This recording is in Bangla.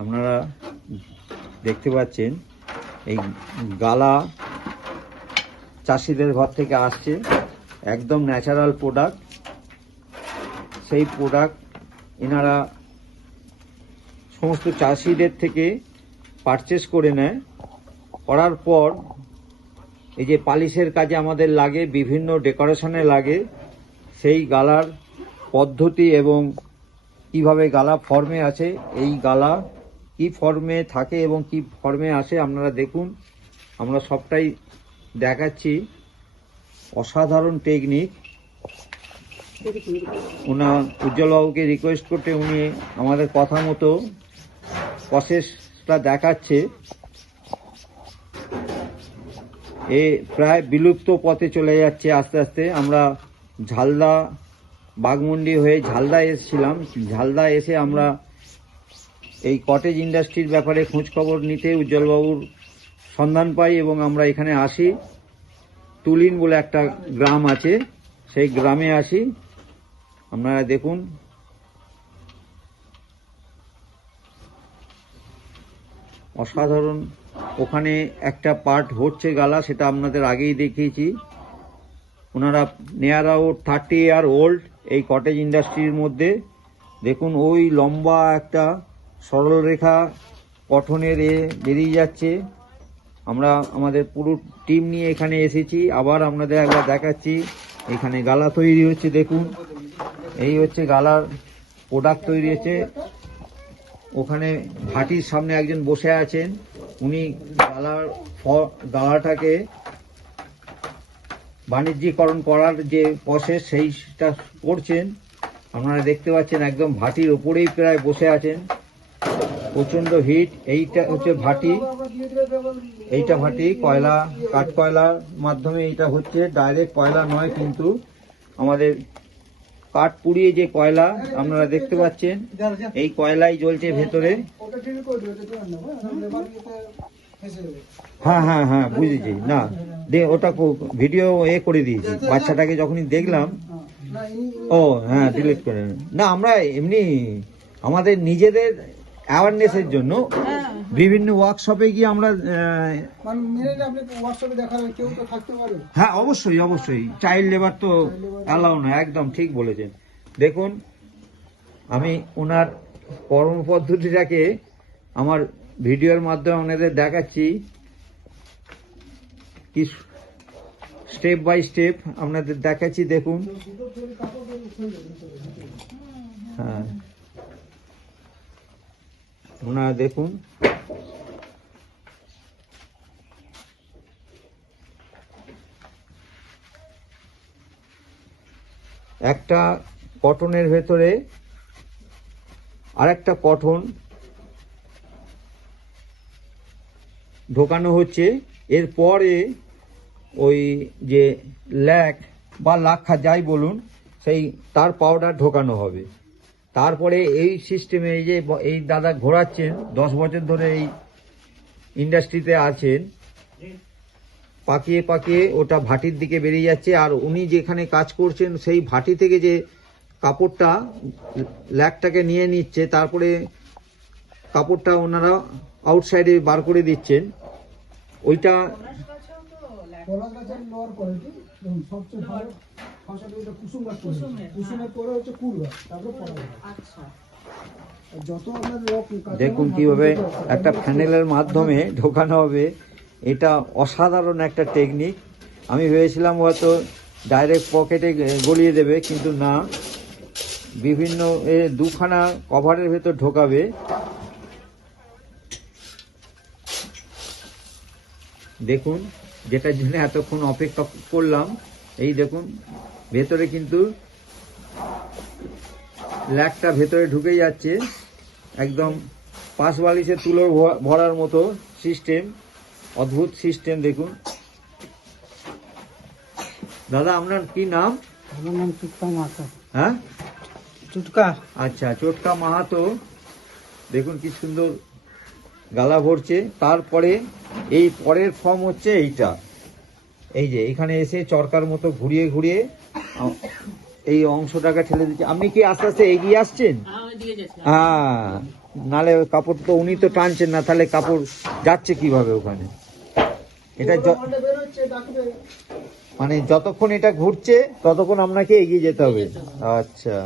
আপনারা দেখতে পাচ্ছেন এই গালা চাষিদের ঘর থেকে আসছে, একদম ন্যাচারাল প্রোডাক্ট। সেই প্রোডাক্ট এনারা সমস্ত চাষিদের থেকে পারচেস করে নেয়, করার পর এই যে পালিশের কাজে আমাদের লাগে, বিভিন্ন ডেকোরেশনে লাগে, সেই গালার পদ্ধতি এবং কিভাবে গালা ফর্মে আছে, এই গালা কি ফর্মে থাকে এবং কি ফর্মে আসে আপনারা দেখুন। আমরা সবটাই দেখাচ্ছি। অসাধারণ টেকনিক। ওনার উজ্জ্বলবাবুকে রিকোয়েস্ট করতে উনি আমাদের কথা মতো প্রসেসটা দেখাচ্ছে। এ প্রায় বিলুপ্ত পথে চলে যাচ্ছে আস্তে আস্তে। আমরা ঝালদা বাঘমুন্ডি হয়ে ঝালদা এসেছিলাম। ঝালদা এসে আমরা এই কটেজ ইন্ডাস্ট্রির ব্যাপারে খোঁজখবর নিতে উজ্জ্বলবাবুর সন্ধান পাই এবং আমরা এখানে আসি। তুলিন বলে একটা গ্রাম আছে, সেই গ্রামে আসি। আপনারা দেখুন, অসাধারণ। ওখানে একটা পার্ট হচ্ছে গালা, সেটা আপনাদের আগেই দেখিয়েছি। ওনারা নিয়ার আউট 30 ইয়ার ওল্ড এই কটেজ ইন্ডাস্ট্রির মধ্যে। দেখুন ওই লম্বা একটা সরলরেখা গঠনের বেরিয়ে যাচ্ছে। আমরা আমাদের পুরো টিম নিয়ে এখানে এসেছি। আবার আপনাদের একবার দেখাচ্ছি, এখানে গালা তৈরি হচ্ছে। দেখুন, এই হচ্ছে গালার প্রোডাক্ট তৈরি হচ্ছে। ওখানে ভাটির সামনে একজন বসে আছেন, উনি গালাটাকে বাণিজ্যিকরণ করার যে প্রসেস সেইটা করছেন। আপনারা দেখতে পাচ্ছেন একদম ভাটির ওপরেই প্রায় বসে আছেন, প্রচন্ড হিট। এইটা হচ্ছে ভাটি, এইটা ভাটি কয়লা, কাঠ কয়লার মাধ্যমে এইটা হচ্ছে। ডাইরেক্ট কয়লা নয়, কিন্তু আমাদের কাঠ পুড়িয়ে যে কয়লা আপনারা দেখতে পাচ্ছেন, এই কয়লাই জ্বলছে ভেতরে। হ্যাঁ হ্যাঁ হ্যাঁ, বুঝেছি। না ওটা ভিডিও করে দিয়েছি, বাচ্চাটাকে যখনই দেখলাম। ও হ্যাঁ, ডিলিট করে না। আমরা এমনি আমাদের নিজেদের অ্যাওয়ারনেসের জন্য বিভিন্ন ওয়ার্কশপে গিয়ে আমরা হ্যাঁ অবশ্যই অবশ্যই, চাইল্ড লেবার তো অ্যালাউ না, একদম ঠিক বলেছেন। দেখুন, আমি ওনার কর্মপদ্ধতিটাকে আমার ভিডিওর মাধ্যমে ওনাদের দেখাচ্ছি, কি স্টেপ বাই স্টেপ আপনাদের দেখাচ্ছি। দেখুন, হ্যাঁ ওনারা দেখুন, একটা কটনের ভেতরে আরেকটা কটন ঢোকানো হচ্ছে। এরপরে ওই যে ল্যাক বা লাক্ষা যাই বলুন, সেই তার পাউডার ঢোকানো হবে। তারপরে এই সিস্টেমে এই যে এই দাদা ঘোরাচ্ছেন, 10 বছর ধরে এই ইন্ডাস্ট্রিতে আছেন, পাকিয়ে পাকিয়ে ওটা ভাটির দিকে বেরিয়ে যাচ্ছে। আর উনি যেখানে কাজ করছেন সেই ভাটি থেকে যে কাপড়টা ল্যাকটাকে নিয়ে নিচ্ছে, তারপরে কাপড়টা ওনারা আউটসাইডে বার করে দিচ্ছেন। ওইটা দেখুন কিভাবে একটা প্যানেলের মাধ্যমে ঢোকানো হবে। এটা অসাধারণ একটা টেকনিক। আমি ভেবেছিলাম হয়তো ডাইরেক্ট পকেটে গলিয়ে দেবে, কিন্তু না, বিভিন্ন দুখানা কভারের ভেতর ঢোকাবে। দেখুন, যেটার জন্য এতক্ষণ অপেক্ষা করলাম, এই দেখুন ভেতরে কিন্তু ল্যাকটা ভেতরে ঢুকে যাচ্ছে, একদম পাশ বালিশের তুলো ভরার মতো সিস্টেম, অদ্ভুত সিস্টেম। দেখুন দাদা, আপনার কি নাম? আমার নাম চুটকা মাহাতো। হ্যাঁ, চুটকা। আচ্ছা, চোটকা মাহাতো। দেখুন কি সুন্দর গালা ভরছে। তারপরে এই পরের ফর্ম হচ্ছে এইটা। এই যে এখানে এসে চরকার মতো ঘুরিয়ে ঘুরিয়ে এই অংশটাকে ঠেলে দিচ্ছে। আপনি কি আস্তে আস্তে এগিয়ে আসছেন? দিয়ে যেতে হবে। হ্যাঁ, নালে কাপড় তো উনি তো টানছেন না, তাহলে কাপড় যাচ্ছে কিভাবে ওখানে? এটা মানে যতক্ষণ এটা ঘুরছে ততক্ষণ আপনাকে এগিয়ে যেতে হবে। আচ্ছা,